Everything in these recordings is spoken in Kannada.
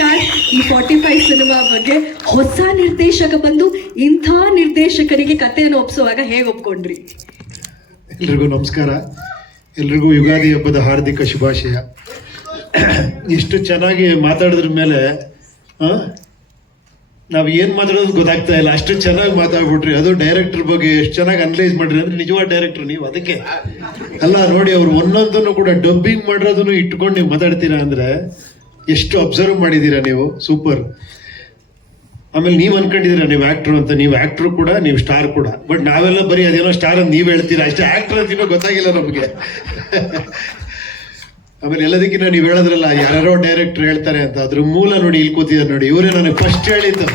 ಸ್ಟಾರ್ ಈ ಫಾರ್ಟಿ ಫೈವ್ ಸಿನಿಮಾ ಬಗ್ಗೆ ಹೊಸ ನಿರ್ದೇಶಕ ಬಂದು ಇಂಥ ನಿರ್ದೇಶಕರಿಗೆ ಕಥೆಯನ್ನು ಒಪ್ಸುವಾಗ ಹೇಗೆ ಒಪ್ಕೊಂಡ್ರಿ? ಎಲ್ರಿಗೂ ನಮಸ್ಕಾರ. ಎಲ್ರಿಗೂ ಯುಗಾದಿ ಹಬ್ಬದ ಹಾರ್ದಿಕ ಶುಭಾಶಯ. ಎಷ್ಟು ಚೆನ್ನಾಗಿ ಮಾತಾಡಿದ್ರ ಮೇಲೆ ನಾವು ಏನು ಮಾತಾಡೋದು ಗೊತ್ತಾಗ್ತಾ ಇಲ್ಲ. ಅಷ್ಟು ಚೆನ್ನಾಗಿ ಮಾತಾಡ್ಬಿಟ್ರಿ. ಅದು ಡೈರೆಕ್ಟರ್ ಬಗ್ಗೆ ಎಷ್ಟು ಚೆನ್ನಾಗಿ ಅನಲೈಸ್ ಮಾಡ್ರಿ ಅಂದ್ರೆ ನಿಜವಾದ ಡೈರೆಕ್ಟರ್ ನೀವು ಅದಕ್ಕೆ. ಅಲ್ಲ, ನೋಡಿ, ಅವ್ರು ಒಂದೊಂದನ್ನು ಕೂಡ ಡಬ್ಬಿಂಗ್ ಮಾಡಿರೋದನ್ನು ಇಟ್ಕೊಂಡು ನೀವು ಮಾತಾಡ್ತೀರಾ ಅಂದ್ರೆ ಎಷ್ಟು ಅಬ್ಸರ್ವ್ ಮಾಡಿದ್ದೀರಾ ನೀವು? ಸೂಪರ್ ಆಮೇಲೆ ನೀವು ಅನ್ಕೊಂಡಿದ್ದೀರಾ ನೀವು ಆಕ್ಟರ್ ಅಂತ. ನೀವು ಆಕ್ಟರ್ ಕೂಡ, ನೀವು ಸ್ಟಾರ್ ಕೂಡ. ಬಟ್ ನಾವೆಲ್ಲ ಬರೀ ಅದೇನೋ ಸ್ಟಾರ್ ಅಂತ ನೀವು ಹೇಳ್ತೀರಾ? ಅಷ್ಟೇ ಆಕ್ಟರ್ ಅಂತ ಇನ್ನೂ ಗೊತ್ತಾಗಿಲ್ಲ ನಮಗೆ. ಆಮೇಲೆ ಎಲ್ಲದಕ್ಕಿಂತ ನೀವು ಹೇಳೋದ್ರಲ್ಲ ಯಾರೋ ಡೈರೆಕ್ಟರ್ ಹೇಳ್ತಾರೆ ಅಂತ. ಅದ್ರ ಮೂಲ ನೋಡಿ ಇಲ್ಲಿ ಕೂತಿದ್ದಾರೆ ನೋಡಿ. ಇವರೇ ನನಗೆ ಫಸ್ಟ್ ಹೇಳಿದ್ದು.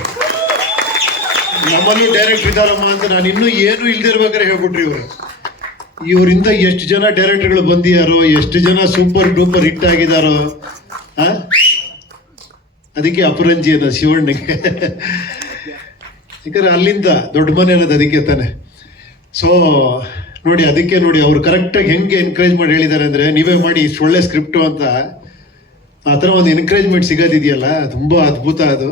ನಮ್ಮಲ್ಲೂ ಡೈರೆಕ್ಟರ್ ಇದ್ದಾರಮ್ಮ ಅಂತ ನಾನು ಇನ್ನೂ ಏನು ಇಲ್ದಿರ್ಬೇಕಾದ್ರೆ ಹೇಳ್ಬಿಟ್ರಿ ಇವರು. ಇವರಿಂದ ಎಷ್ಟು ಜನ ಡೈರೆಕ್ಟರ್ಗಳು ಬಂದಿದಾರೋ, ಎಷ್ಟು ಜನ ಸೂಪರ್ ಡೂಪರ್ ಹಿಟ್ ಆಗಿದಾರೋ ಅದಕ್ಕೆ ಅಪರಂಜಿ ಅನ್ನೋ ಶಿವಣ್ಣಗೆ. ಯಾಕಂದ್ರೆ ಅಲ್ಲಿಂದ ದೊಡ್ಡ ಮನೆ ಅನ್ನೋದು ಅದಕ್ಕೆ ತಾನೆ. ಸೊ ನೋಡಿ, ಅದಕ್ಕೆ ನೋಡಿ, ಅವ್ರು ಕರೆಕ್ಟಾಗಿ ಹೆಂಗೆ ಎನ್ಕರೇಜ್ ಮಾಡಿ ಹೇಳಿದ್ದಾರೆ ಅಂದ್ರೆ, ನೀವೇ ಮಾಡಿ ಇಷ್ಟು ಒಳ್ಳೆ ಸ್ಕ್ರಿಪ್ಟು ಅಂತ. ಆ ಥರ ಒಂದು ಎನ್ಕರೇಜ್ಮೆಂಟ್ ಸಿಗೋದಿದೆಯಲ್ಲ, ತುಂಬ ಅದ್ಭುತ ಅದು.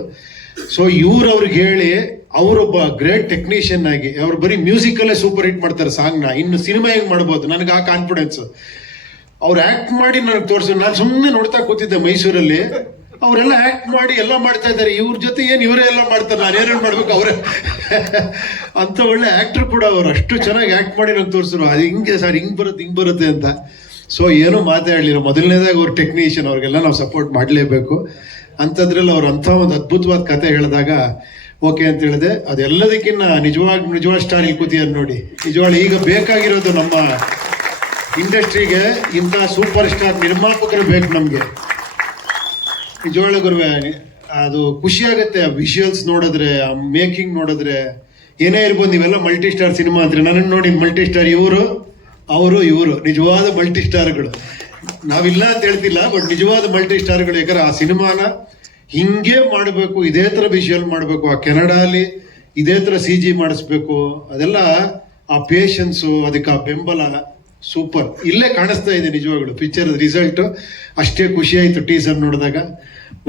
ಸೊ ಇವ್ರು ಅವ್ರಿಗೆ ಹೇಳಿ, ಅವರೊಬ್ಬ ಗ್ರೇಟ್ ಟೆಕ್ನಿಷಿಯನ್ ಆಗಿ, ಅವ್ರು ಬರೀ ಮ್ಯೂಸಿಕಲ್ಲೇ ಸೂಪರ್ ಹಿಟ್ ಮಾಡ್ತಾರೆ ಸಾಂಗ್ನ ಇನ್ನು ಸಿನಿಮಾ ಹೆಂಗ್ ಮಾಡ್ಬೋದು? ನನಗೆ ಆ ಕಾನ್ಫಿಡೆನ್ಸ್ ಅವ್ರು ಆಕ್ಟ್ ಮಾಡಿ ನನಗೆ ತೋರಿಸಿ. ನಾನು ಸುಮ್ಮನೆ ನೋಡ್ತಾ ಕೂತಿದ್ದೆ ಮೈಸೂರಲ್ಲಿ. ಅವರೆಲ್ಲ ಆಕ್ಟ್ ಮಾಡಿ ಎಲ್ಲ ಮಾಡ್ತಾ ಇದ್ದಾರೆ. ಇವ್ರ ಜೊತೆ ಏನು ಇವರೇ ಎಲ್ಲ ಮಾಡ್ತಾರೆ? ನಾನು ಏನೇನು ಮಾಡ್ಬೇಕು ಅವರೇ? ಅಂತ ಒಳ್ಳೆ ಆಕ್ಟರ್ ಕೂಡ ಅವರು. ಅಷ್ಟು ಚೆನ್ನಾಗಿ ಆಕ್ಟ್ ಮಾಡಿ ನಂಗೆ ತೋರಿಸಿದ್ರು. ಅದು ಹಿಂಗೆ ಸರ್ ಹಿಂಗೆ ಬರುತ್ತೆ ಹಿಂಗೆ ಬರುತ್ತೆ ಅಂತ. ಸೊ ಏನು ಮಾತಾಡಲಿಲ್ಲ ಮೊದಲನೇದಾಗಿ ಅವ್ರ ಟೆಕ್ನಿಷಿಯನ್ ಅವ್ರಿಗೆಲ್ಲ ನಾವು ಸಪೋರ್ಟ್ ಮಾಡಲೇಬೇಕು. ಅಂಥದ್ರಲ್ಲಿ ಅವ್ರು ಅಂಥ ಒಂದು ಅದ್ಭುತವಾದ ಕತೆ ಹೇಳಿದಾಗ, ಓಕೆ ಅಂತ ಹೇಳಿದೆ. ಅದೆಲ್ಲದಕ್ಕಿಂತ ನಿಜವಾಗಿ ನಿಜವಾದ ಸ್ಟಾರ್ ಈ ಕೂತಿದ್ದಾರೆ ನೋಡಿ. ನಿಜವಾಗ್ಲೂ ಈಗ ಬೇಕಾಗಿರೋದು ನಮ್ಮ ಇಂಡಸ್ಟ್ರಿಗೆ ಇಂಥ ಸೂಪರ್ ಸ್ಟಾರ್ ನಿರ್ಮಾಪಕರು ಬೇಕು ನಮಗೆ. ನಿಜವಾಗ್ಲೂ ಗುರುವೆ ಅದು ಖುಷಿ ಆಗುತ್ತೆ ಆ ವಿಷುವಲ್ಸ್ ನೋಡಿದ್ರೆ, ಆ ಮೇಕಿಂಗ್ ನೋಡಿದ್ರೆ. ಏನೇ ಇರ್ಬೋದು ನೀವೆಲ್ಲ ಮಲ್ಟಿ ಸ್ಟಾರ್ ಸಿನಿಮಾ ಅಂದ್ರೆ ನನಗೆ ನೋಡಿ ಮಲ್ಟಿ ಸ್ಟಾರ್ ಇವರು, ಅವರು ಇವರು. ನಿಜವಾದ ಮಲ್ಟಿ ಸ್ಟಾರ್ಗಳು ನಾವಿಲ್ಲ ಅಂತ ಹೇಳ್ತಿಲ್ಲ ಬಟ್ ನಿಜವಾದ ಮಲ್ಟಿ ಸ್ಟಾರ್ಗಳು ಯಾಕಂದ್ರೆ ಆ ಸಿನಿಮಾನ ಹಿಂಗೆ ಮಾಡಬೇಕು, ಇದೇ ಥರ ವಿಷುವಲ್ ಮಾಡಬೇಕು. ಆ ಕೆನಡಾಲಿ ಇದೇ ಥರ ಸಿ ಜಿ ಮಾಡಿಸ್ಬೇಕು. ಅದೆಲ್ಲ ಆ ಪೇಷನ್ಸು ಅದಕ್ಕೆ ಆ ಬೆಂಬಲ. ಸೂಪರ್ ಇಲ್ಲೇ ಕಾಣಿಸ್ತಾ ಇದೆ ನಿಜವಾಗ್ಲು ಪಿಕ್ಚರ್ ರಿಸಲ್ಟು ಅಷ್ಟೇ ಖುಷಿ ಆಯ್ತು ಟೀಸರ್ ನೋಡಿದಾಗ.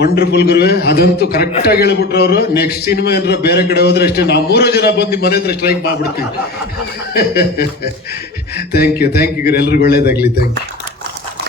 ವಂಡರ್ಫುಲ್ ಗುರುವೆ. ಅದಂತೂ ಕರೆಕ್ಟಾಗಿ ಹೇಳ್ಬಿಟ್ರು ಅವರು. ನೆಕ್ಸ್ಟ್ ಸಿನಿಮಾ ಏನಾರ ಬೇರೆ ಕಡೆ ಹೋದ್ರೆ ಅಷ್ಟೇ ನಾವು ಮೂರು ಜನ ಬಂದು ಮನೆ ಹತ್ರ ಸ್ಟ್ರೈಕ್ ಮಾಡ್ಬಿಡ್ತೀವಿ. ಥ್ಯಾಂಕ್ ಯು ಥ್ಯಾಂಕ್ ಯು ಗುರು. ಎಲ್ರಿಗೂ ಒಳ್ಳೇದಾಗ್ಲಿ. Thank you